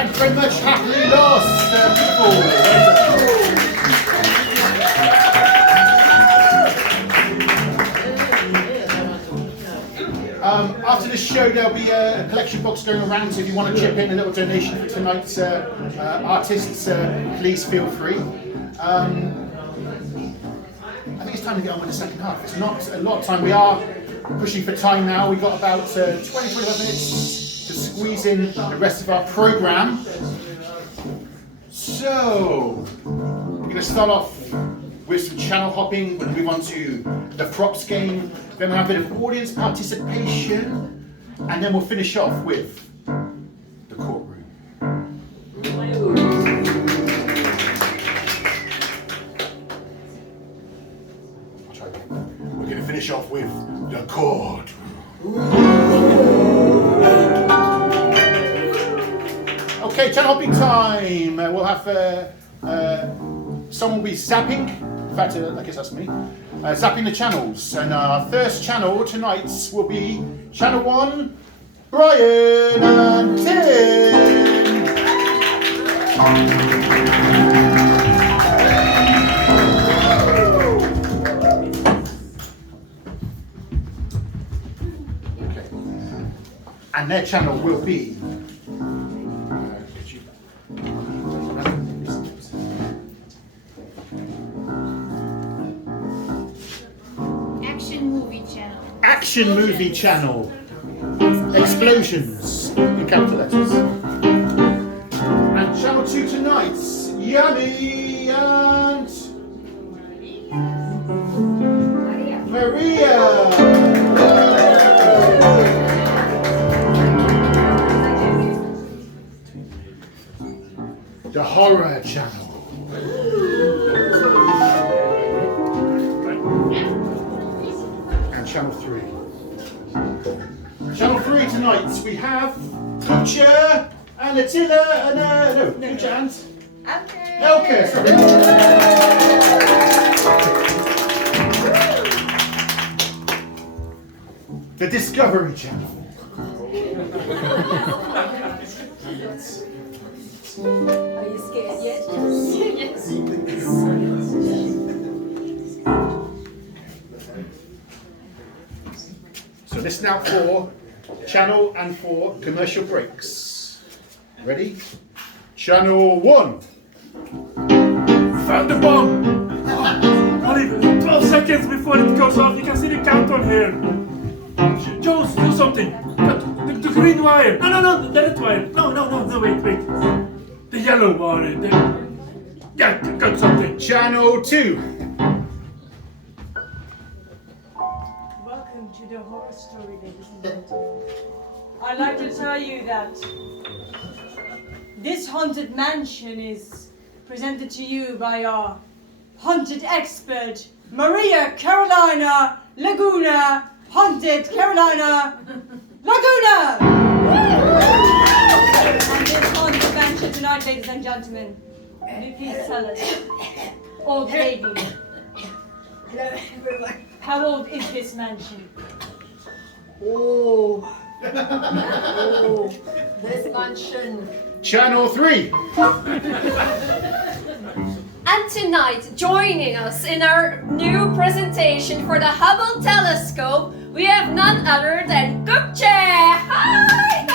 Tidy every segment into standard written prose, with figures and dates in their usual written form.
Thank you very much. Happily lost, people. After this show, there'll be a collection box going around, so if you want to chip in a little donation for tonight's artists, please feel free. I think it's time to get on with the second half. It's not a lot of time. We are pushing for time now. We've got about 20-25 minutes to squeeze in the rest of our programme. So, we're going to start off with some channel hopping. We'll move on to the props game. Then we'll have a bit of audience participation. And then we'll finish off with the courtroom. I'll try again. We're going to finish off with the courtroom. Okay, channel hopping time. We'll have someone will be zapping. In fact, I guess that's me. Zapping the channels. And our first channel tonight will be Channel 1, Brian and Tim. Okay. And their channel will be Action Movie Channel. Explosions in capital letters. And Channel 2 tonight's Yummy and Maria. The Horror Channel. And Channel 3. Channel 3 tonight, we have Kucha and Attila and no, Kucha and Elke. Sorry. The Discovery Channel. Are you scared yet? Yes. So listen out for channel and for commercial breaks. Ready? Channel 1. Found the bomb! Only 12 seconds before it goes off. You can see the countdown here. Jones, do something. The green wire. No, the red wire. No, wait. The yellow wire. Yeah, got something. Channel 2. Welcome to the horror story, ladies and gentlemen. I'd like to tell you that this haunted mansion is presented to you by our haunted expert, Maria Carolina Laguna, Haunted Carolina Laguna! And this haunted mansion tonight, ladies and gentlemen, will you please tell us, old lady, Hello, everyone. how old is this mansion? Oh, this mansion. Channel 3. And tonight, joining us in our new presentation for the Hubble telescope, we have none other than Kukche! Hi!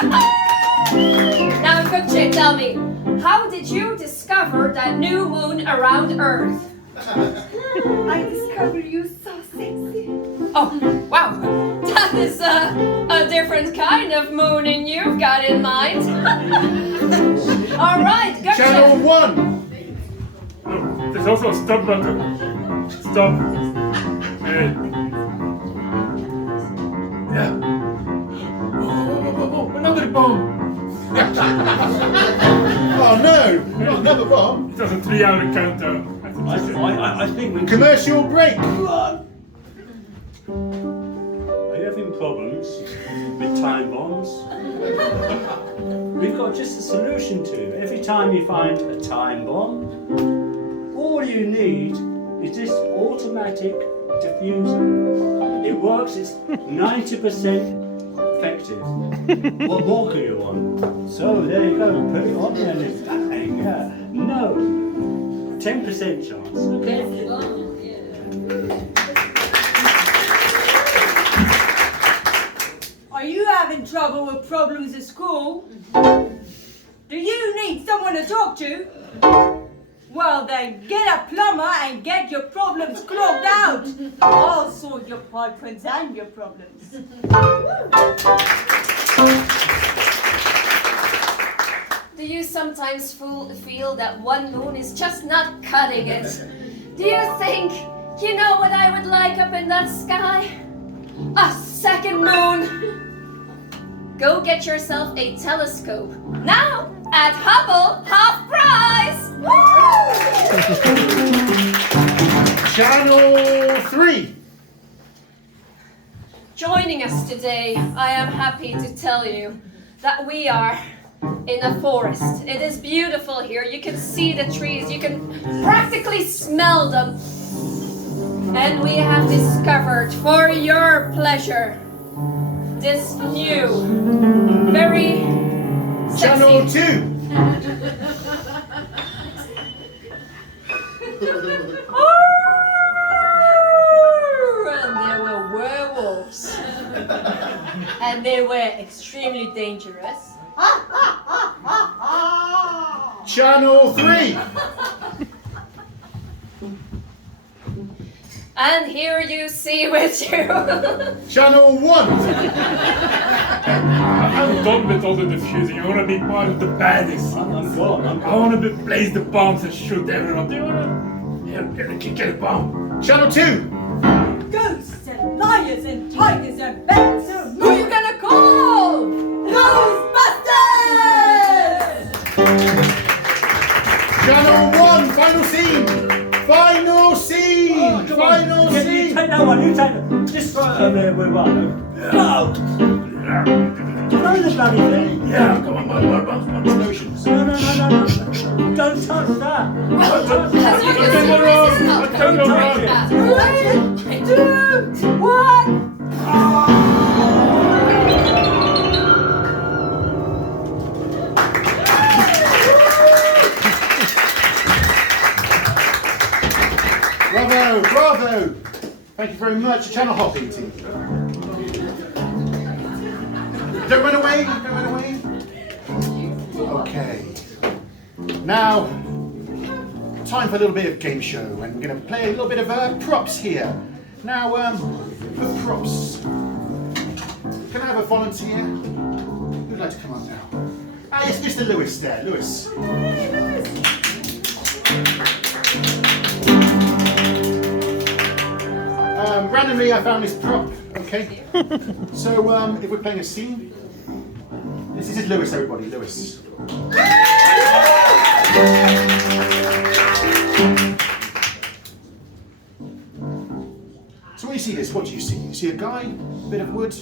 Now, Kukche, tell me, how did you discover that new moon around Earth? I discovered you so sexy. Oh, wow! That is a different kind of mooning you've got in mind. All right, Kukche! Channel 1. Oh, there's also a stop button. Stop. Yeah. Oh, another bomb. Oh no, not another bomb. It was a 3-hour countdown. I think we Commercial break. Are you having problems with time bombs? We've got just a solution to it. Every time you find a time bomb, all you need is this automatic diffuser. It works, it's 90% effective. What more could you want? So there you go, put it on there and it's bang, yeah. No. 10% chance. Are you having trouble with problems at school? Do you need someone to talk to? Well then, get a plumber and get your problems clogged out. I'll sort your problems and your problems. Do you sometimes feel that one moon is just not cutting it? Do you think, you know what I would like up in that sky? A second moon! Go get yourself a telescope. Now, at Hubble, half price! Channel 3. Joining us today, I am happy to tell you that we are in a forest. It is beautiful here. You can see the trees. You can practically smell them. And we have discovered for your pleasure this new, very sexy... Channel 2. And there were werewolves. And they were extremely dangerous. Channel 3. And here you see with you. Channel 1. I'm done with all the diffusing. I want to be part of the baddies. I'm gone. I want to blaze the bombs and shoot everyone. Do you want to get a bomb? Channel 2. Ghosts and liars and tigers and bats. Who are you gonna call? Ghostbusters! Channel 1. Final scene. Final scene. Oh, come on. Final Yeah, scene. you take that one, you take it. Just right over there with one. Go! Throw the bloody thing. Yeah, come on, bombs. Explosions. No. Don't touch that. Don't touch that. As you can see, this is not going to break that. 3, 2, 1. Bravo, bravo. Thank you very much, channel hopping team. Don't run away, don't run away. Okay. Now, time for a little bit of game show, and we're going to play a little bit of props here. Now, for props, can I have a volunteer? Who'd like to come up now? Ah, yes, Mr. Lewis there, Lewis. Randomly, I found this prop, okay? So, if we're playing a scene, this is Lewis, everybody, Lewis. So when you see this, what do you see? You see a guy, a bit of wood.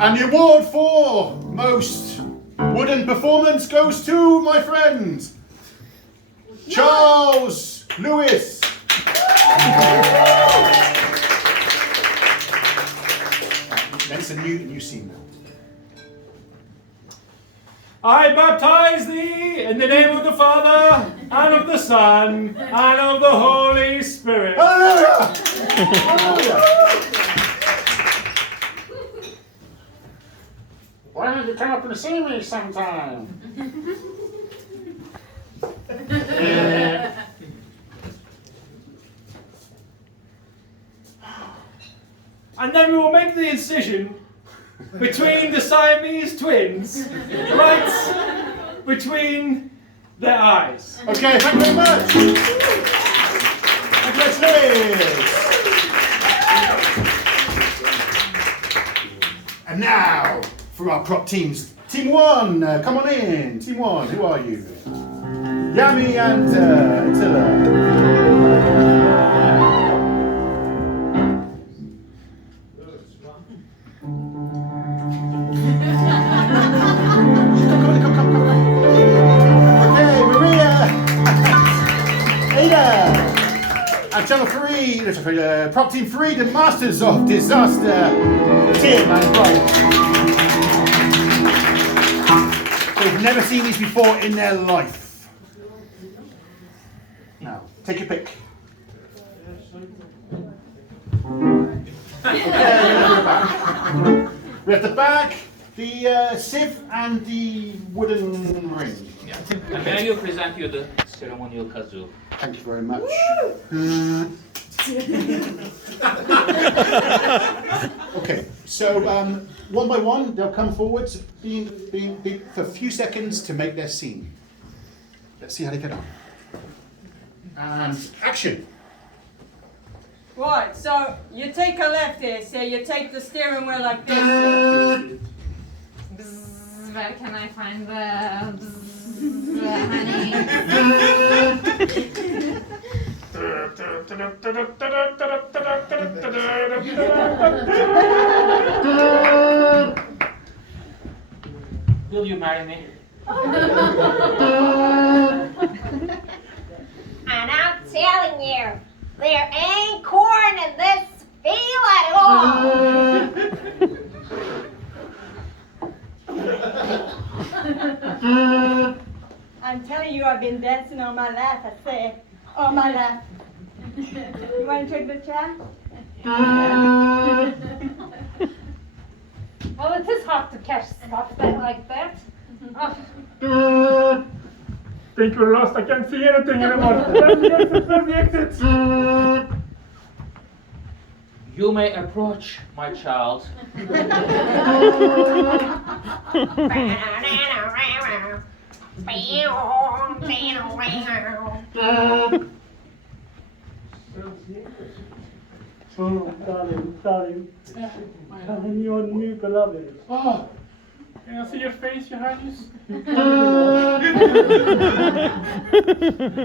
And the award for most wooden performance goes to my friend, Charles Lewis. Then it's a new scene now. I baptize thee in the name of the Father, and of the Son, and of the Holy Spirit. Hallelujah! Hallelujah! Why don't you come up and see me sometime? And then we will make the incision between the Siamese twins, right between their eyes. Okay, thank you very much. Congratulations. And now for our prop teams. Team 1, come on in. Team 1, who are you? Yami and Attila. Come. Okay, Maria. Ada. And channel 3, Prop Team 3, the Masters of Disaster, Tim and Brian. They've never seen these before in their life. Now, take your pick. We have the bag, the sieve, and the wooden ring. Yeah. And may I present you the ceremonial kazoo? Thank you very much. Okay, so one by one, they'll come forward for a few seconds to make their scene. Let's see how they get on. And action. Right, so you take a left here, so you take the steering wheel like this. Bzz, where can I find the bzz, honey? Will you marry me? And I'm telling you, there ain't corn in this field at all. I'm telling you, I've been dancing on my lap, I say, on my lap. You want to take the chair? Well, it is hard to catch stuff like that. Think we're lost, I can't see anything anymore. Where's the exit? You may approach, my child. Oh, darling, your new beloved. Oh, can I see your face, your highness?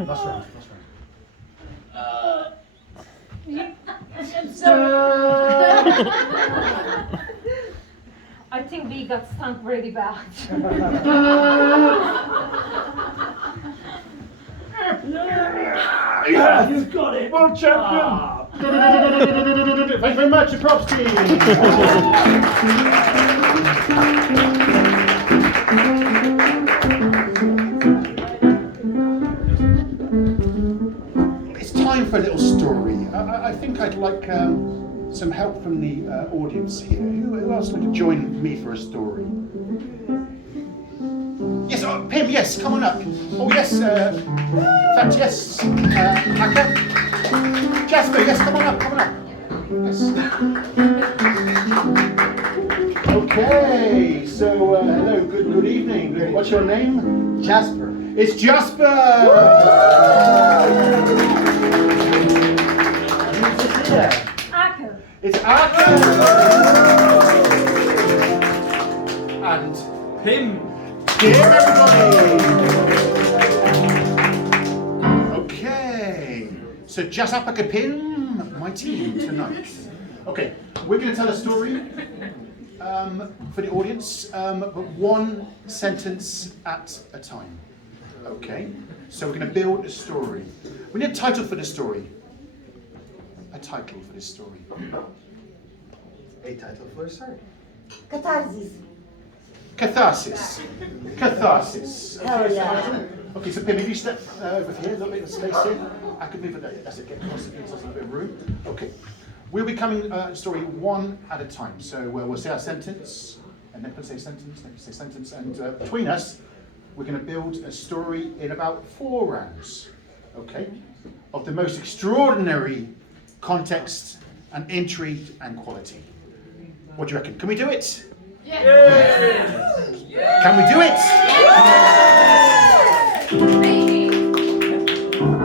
Last round. I think we got stunk really bad. Yeah, you got it. World champion! Thank you very much, the props team. It's time for a little story. I think I'd like some help from the audience here. Who else would like to join me for a story? Yes, Pim, yes, come on up. Oh, yes, Fat, yes, Hacker. Jasper, yes, come on up. Yes. Okay, so hello, good evening. What's your name? Jasper. It's Jasper! Who's here? Acker. It's Acker! And Pim! here, everybody! Okay, so Jasper Kapin, my team tonight. Okay, we're going to tell a story for the audience, but one sentence at a time. Okay, so we're going to build a story. We need a title for this story. A title for this story. A title for a story. Catharsis. Catharsis. Catharsis. Hell yeah. Okay, so Pim, if you step over here, a little bit of space here. I could move it there. That's it, get across, gives us a little bit of room. Okay. We'll be coming story one at a time. So we'll say our sentence, and then say sentence, then say sentence, and between us, we're going to build a story in about 4 rounds. Okay? Of the most extraordinary context and intrigue and quality. What do you reckon? Can we do it? Yeah. Can we do it?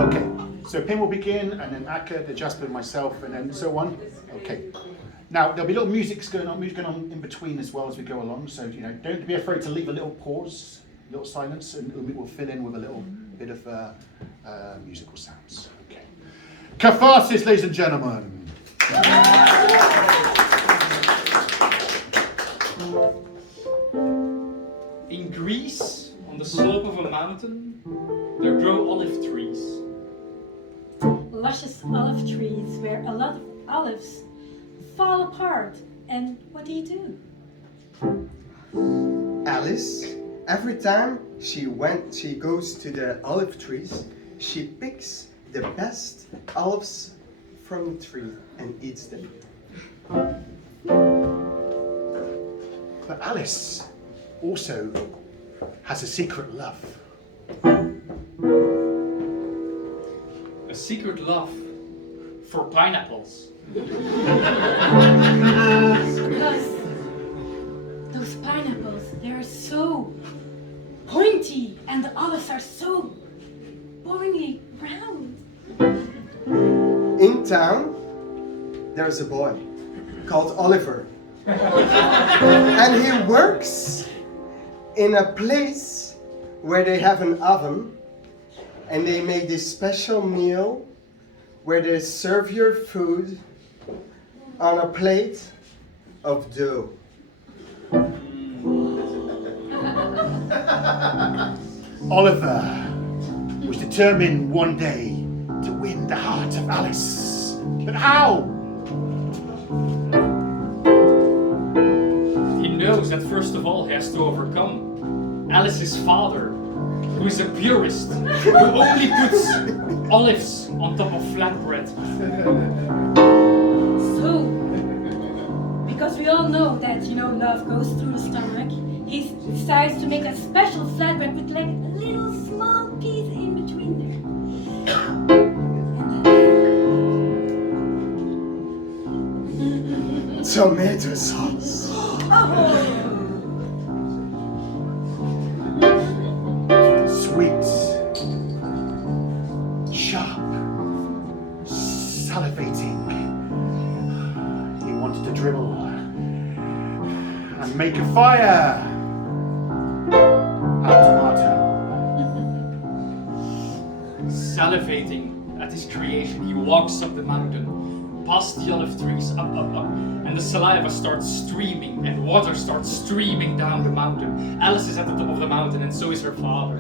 Okay, so Pim will begin, and then Akka, the Jasper, and myself, and then so on. Okay. Now there'll be little music going on in between as well as we go along. So don't be afraid to leave a little pause, a little silence, and we'll fill in with a little bit of musical sounds. Okay. Catharsis, ladies and gentlemen. In Greece, on the slope of a mountain, there grow olive trees. luscious olive trees where a lot of olives fall apart. And what do you do? Alice, every time she goes to the olive trees, she picks the best olives from the tree and eats them. But Alice also has a secret love. A secret love for pineapples. Because those pineapples, they are so pointy and the olives are so boringly round. In town, there's a boy called Oliver. And he works in a place where they have an oven and they make this special meal where they serve your food on a plate of dough. Oliver was determined one day to win the heart of Alice. But how? He knows that first of all he has to overcome Alice's father, who is a purist, who only puts olives on top of flatbread. So, because we all know that, love goes through the stomach, he decides to make a special flatbread with like a little small piece in between there. Tomato sauce. Sweet, sharp, salivating. He wanted to dribble and make a fire. A tomato. Salivating at his creation, he walks up the mountain, past the olive trees, up, and the saliva starts streaming, and water starts streaming down the mountain. Alice is at the top of the mountain, and so is her father.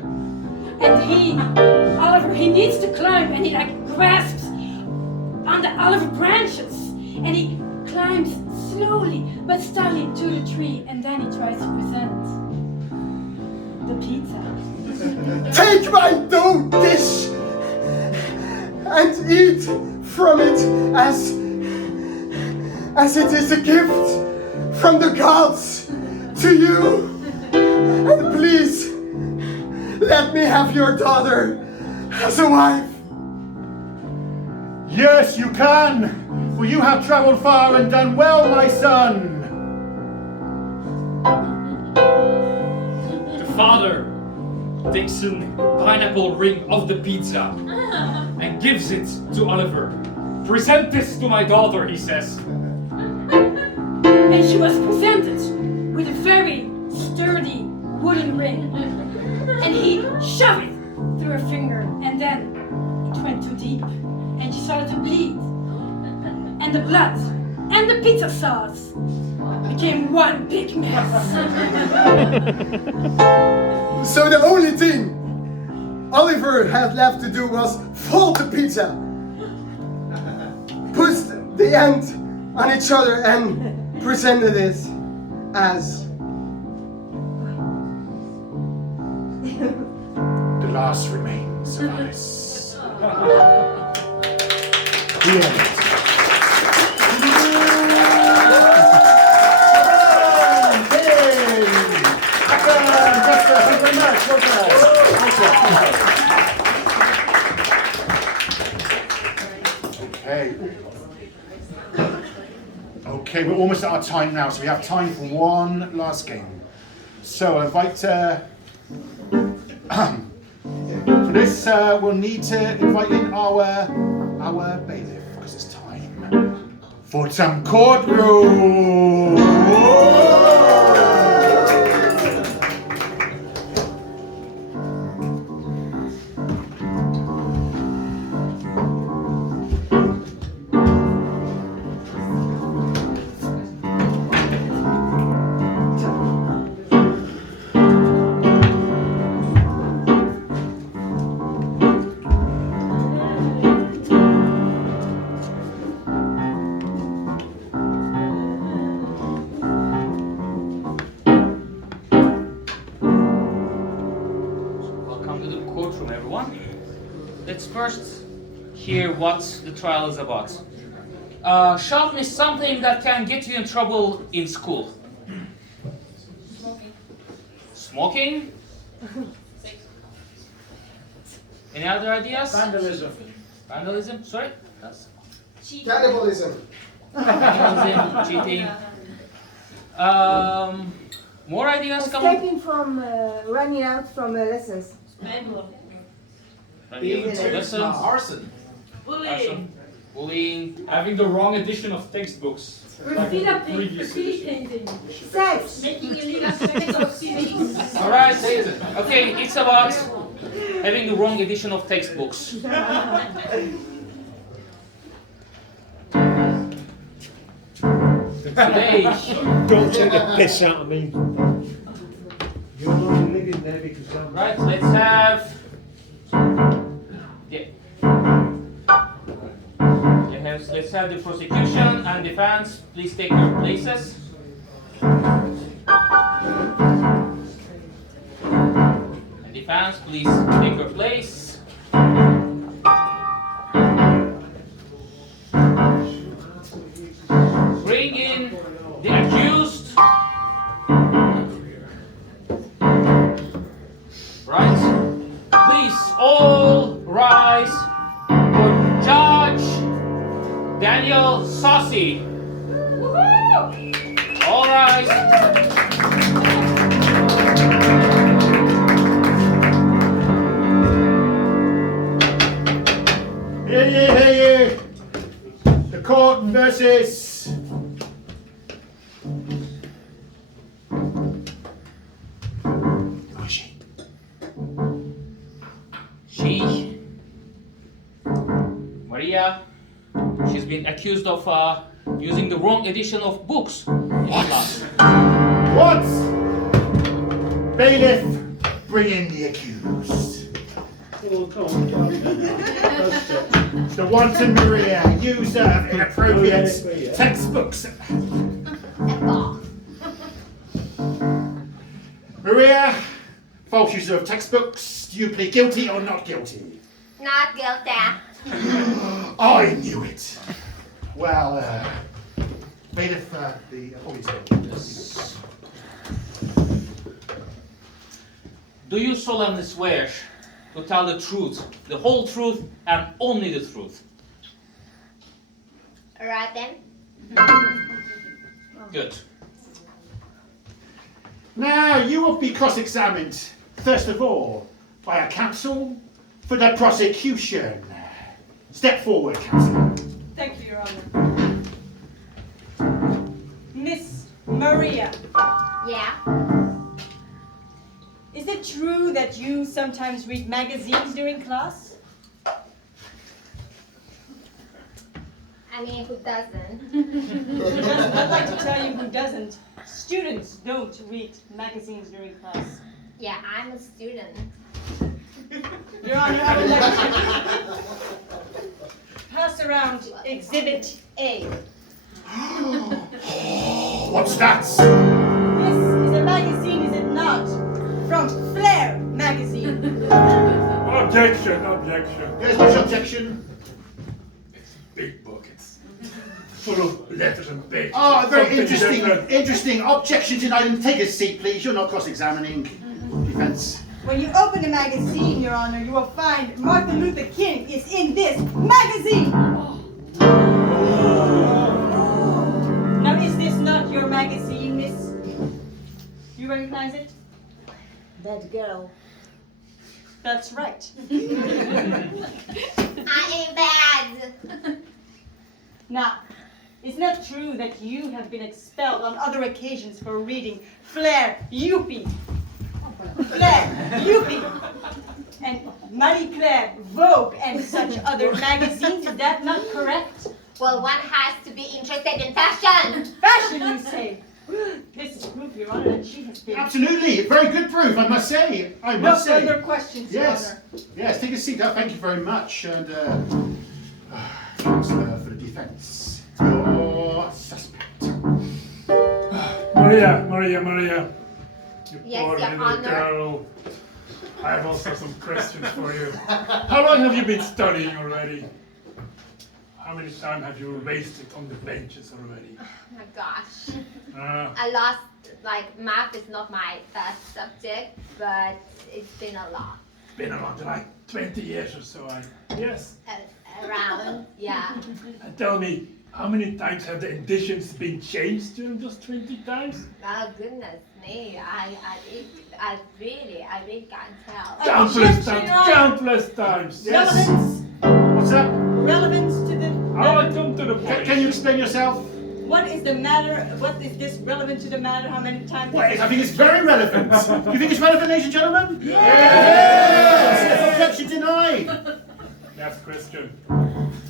And Oliver, he needs to climb, and he grasps on the olive branches, and he climbs slowly but steadily to the tree, and then he tries to present the pizza. Take my dough dish and eat from it as it is a gift from the gods to you. And please, let me have your daughter as a wife. Yes, you can, for you have traveled far and done well, my son. The father takes a pineapple ring of the pizza and gives it to Oliver. Present this to my daughter, he says. And she was presented with a very sturdy wooden ring. And he shoved it through her finger, and then it went too deep, and she started to bleed. And the blood and the pizza sauce became one big mess. So the only thing Oliver had left to do was fold the pizza, put the end on each other, and presented it as The last remains of Alice. The end. Okay, we're almost at our time now, so we have time for one last game. So I invite for this we'll need to invite in our bailiff, because it's time for some courtroom. from everyone. Let's first hear what the trial is about. Shout me something that can get you in trouble in school. Smoking? Any other ideas? Vandalism. Vandalism? Sorry? Yes. Cannibalism. Vandalism, cheating. More ideas come on? Escaping from running out from lessons. Lessons. Arson. Arson. Bullying. Having the wrong edition of textbooks. Graffiti painting. Sex. Making illegal sex of CDs. Alright, okay, it's about having the wrong edition of textbooks. Today, Don't take the piss out of me. You're not living there because I'm... right, let's have. Yeah. Let's have the prosecution and defense. Please take your places. And defense, please take your place. Bring in the accused. Right? Please all rise for Judge Daniel Saucy. All rise. Hear ye, hear ye. The court versus. Who is she? She, Maria, she's been accused of using the wrong edition of books in class. What? Bailiff, bring in the accused. Oh, come on, The wanton Maria, user of inappropriate textbooks. Maria, false user of textbooks. Do you plead guilty or not guilty? Not guilty. I knew it. Well, bailiff, the appointed. Do you solemnly swear to tell the truth, the whole truth, and only the truth? Right then. Good. Now, you will be cross-examined, first of all, by a counsel for the prosecution. Step forward, counsel. Thank you, Your Honor. Miss Maria, Yeah. is it true that you sometimes read magazines during class? I mean, who doesn't? I'd like to tell you who doesn't. Students don't read magazines during class. Yeah, I'm a student. Your Honor, I would like to pass around Exhibit A. What's that? This is a magazine, is it not? From Flair magazine. Objection, objection. There's much objection. It's a big book. It's full of letters and pages. Ah, very Something interesting. different. Interesting. Objection denied. Take a seat, please. You're not cross-examining. Defense. When you open the magazine, Your Honor, you will find Martin Luther King is in this magazine. Now, is this not your magazine, miss? You recognize it? That girl. That's right. I ain't bad. Now, it's not true that you have been expelled on other occasions for reading Flair, Youpi. Flair, Youpi. And Marie Claire, Vogue, and such other magazines. Is that not correct? Well, one has to be interested in fashion. Fashion, you say? This is proof, Your Honor, that she has been... Absolutely. Very good proof, I must say. I No must say. further questions, Your Yes. Honor. Yes, take a seat. Thank you very much. And, Counselor for the defense. Your suspect. Maria. You Yes, poor Your little Honor. girl. I have also some questions for you. How long have you been studying already? How many times have you wasted on the benches already? Oh my gosh. Uh, I lost, like, math is not my best subject, but it's been a lot. been around like 20 years or so, I guess. Around, yeah. And tell me, how many times have the editions been changed during those 20 times? Oh goodness me, I really can't tell. Countless times, countless times. Yes. Relevance. What's that? Relevance to the. How I come to the point? Can you explain yourself? What is the matter? What is this relevant to the matter? How many times? Well, I think it's very relevant. You think it's relevant, ladies and gentlemen? Yes! Yes! Objection denied. Last question.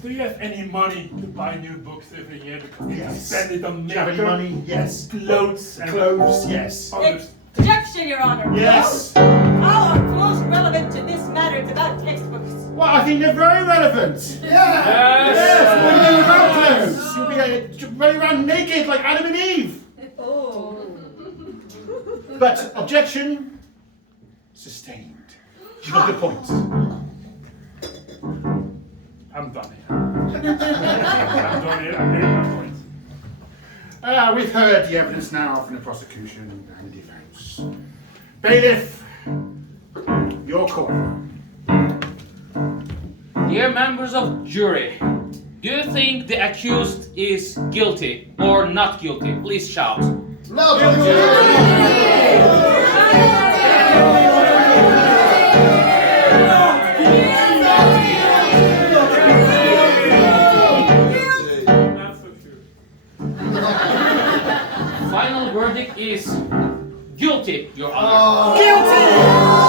Do you have any money to buy new books every year because you Yes. spend it on Do you have any makeup, money? Yes. clothes, and Clothes? Yes. others? Objection, Your Honor. Yes. How are clothes relevant to this matter? It's about textbooks. Well, I think they're very relevant. Yeah. Yes. What do you do without clothes? You'll be running around naked like Adam and Eve. Oh. But objection sustained. You got a good point. I'm done here. I'm done here. I made my point. We've heard the evidence now from the prosecution and the defense. Bailiff, your call. Dear members of jury, do you think the accused is guilty or not guilty? Please shout. No, Final verdict is guilty, Your Honor.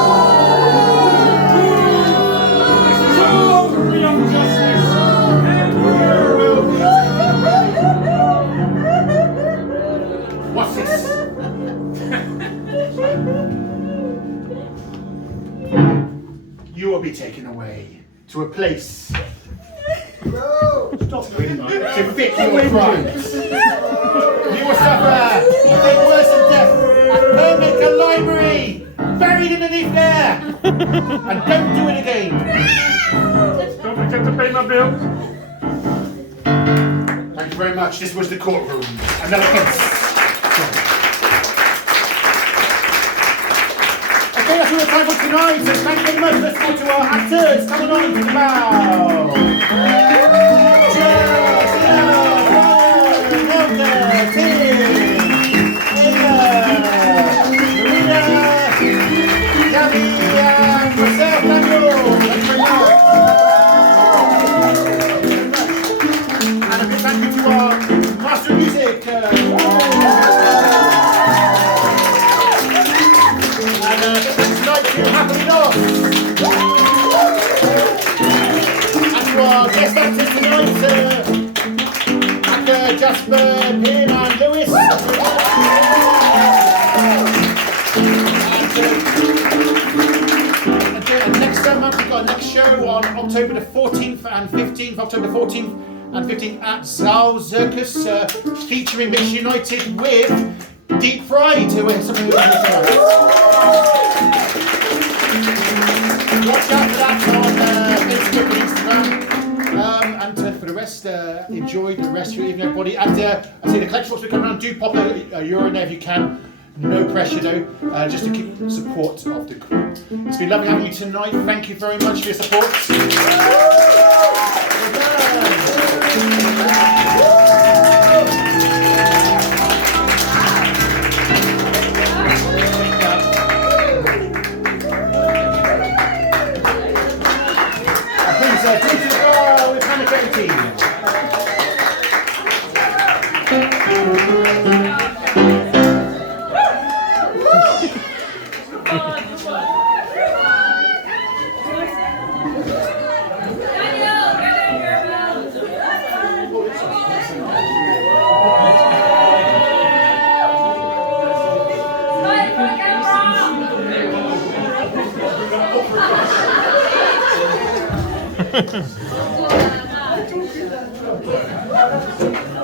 What's this? You will be taken away to a place no. to fit your crimes. You will suffer a worse than death at Permica Library, buried underneath there. And don't do it again. Don't forget to pay my bill. Thank you very much. This was the courtroom. Another case. Okay, that's all the time for tonight. So thank you very much. Let's go to our actors. Come along to the bow. Cheers! Walter, Tim, Ella, Marina, Gabby, and myself, Daniel. Thank you very much. And a big thank you to our master of music. And tonight to Happily Lost. And to our guest actors tonight, actor Jasper, Pin and Lewis. And next month we've got a next show on October the 14th and 15th, October 14th and 15th at Zal Circus, featuring Mix United with Deep Fried, who is something we're watch out for that on Facebook and Instagram. And for the rest, enjoy the rest of your evening, everybody. And I see the collection box will come around. Do pop a euro in there if you can. No pressure though, just to keep support of the crew. It's been lovely having you tonight. Thank you very much for your support. Please, take to the bar with Hannah Katie. Thank you.